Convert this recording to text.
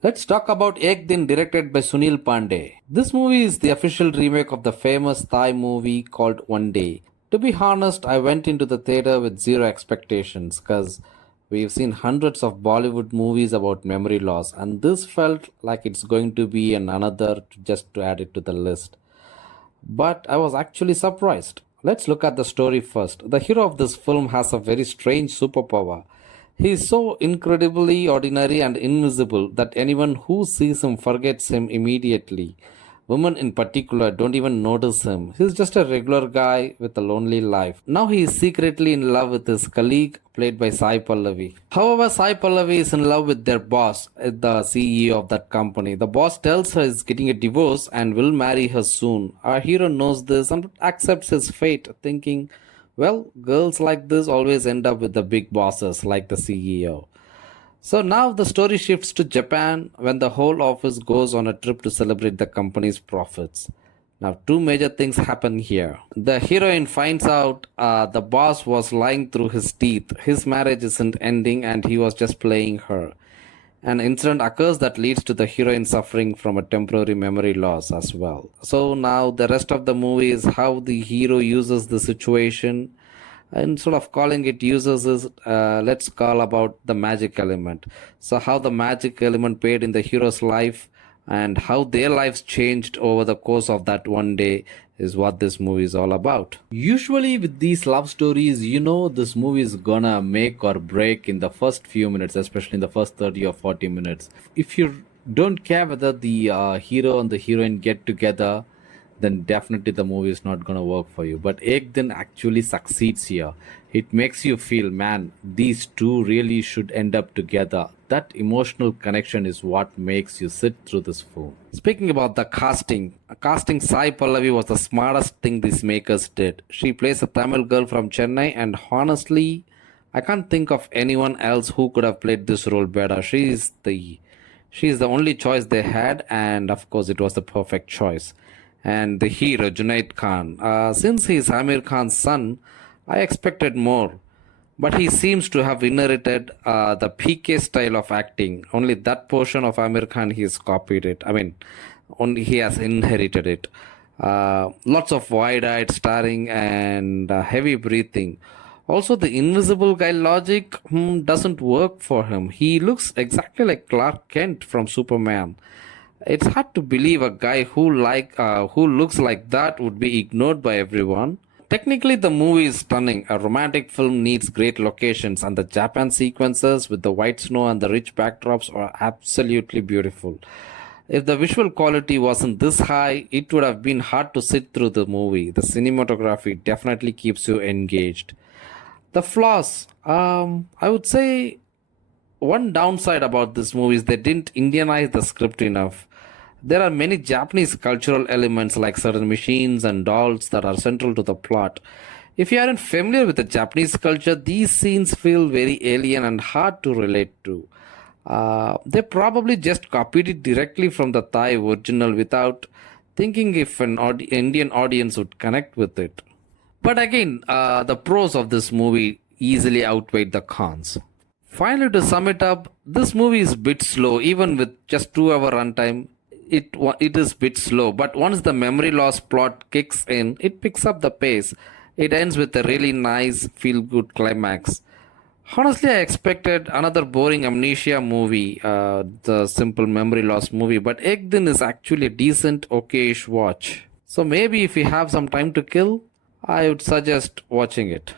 Let's talk about Ek Din, directed by Sunil Pandey. This movie is the official remake of the famous Thai movie called One Day. To be honest, I went into the theater with zero expectations because we've seen hundreds of Bollywood movies about memory loss, and this felt like it's going to be another just to add it to the list. But I was actually surprised. Let's look at the story first. The hero of this film has a very strange superpower. He is so incredibly ordinary and invisible that anyone who sees him forgets him immediately. Women in particular don't even notice him. He's just a regular guy with a lonely life. Now he is secretly in love with his colleague, played by Sai Pallavi. However, Sai Pallavi is in love with their boss, the CEO of that company. The boss tells her he's getting a divorce and will marry her soon. Our hero knows this and accepts his fate, thinking, well, girls like this always end up with the big bosses like the CEO. So now the story shifts to Japan when the whole office goes on a trip to celebrate the company's profits. Now, two major things happen here. The heroine finds out the boss was lying through his teeth. His marriage isn't ending and he was just playing her. An incident occurs that leads to the heroine suffering from a temporary memory loss as well. So now the rest of the movie is how the hero uses the situation. Instead of calling it uses is let's call about the magic element. So how the magic element played in the hero's life and how their lives changed over the course of that one day is what this movie is all about. Usually with these love stories, this movie is gonna make or break in the first few minutes, especially in the first 30 or 40 minutes. If you don't care whether the hero and the heroine get together, then definitely the movie is not going to work for you. But Ek Din actually succeeds here. It makes you feel, man, these two really should end up together. That emotional connection is what makes you sit through this film. Speaking about the casting Sai Pallavi was the smartest thing these makers did. She plays a Tamil girl from Chennai, and honestly, I can't think of anyone else who could have played this role better. She is the only choice they had, and of course, it was the perfect choice. And the hero, Junaid Khan. Since he is Amir Khan's son, I expected more. But he seems to have inherited the PK style of acting. Only that portion of Amir Khan he has copied it. I mean, only he has inherited it. Lots of wide-eyed staring and heavy breathing. Also, the invisible guy logic doesn't work for him. He looks exactly like Clark Kent from Superman. It's hard to believe a guy who looks like that would be ignored by everyone. Technically, the movie is stunning. A romantic film needs great locations, and the Japan sequences with the white snow and the rich backdrops are absolutely beautiful. If the visual quality wasn't this high, it would have been hard to sit through the movie. The cinematography definitely keeps you engaged. The flaws, I would say one downside about this movie is they didn't Indianize the script enough. There are many Japanese cultural elements like certain machines and dolls that are central to the plot. If you aren't familiar with the Japanese culture, these scenes feel very alien and hard to relate to. They probably just copied it directly from the Thai original without thinking if an Indian audience would connect with it. But again, the pros of this movie easily outweighed the cons. Finally, to sum it up, this movie is a bit slow, even with just 2 hour runtime. It is a bit slow, but once the memory loss plot kicks in, it picks up the pace. It ends with a really nice, feel good climax. Honestly, I expected another boring amnesia movie, the simple memory loss movie, but Ek Din is actually a decent, okayish watch. So maybe if you have some time to kill, I would suggest watching it.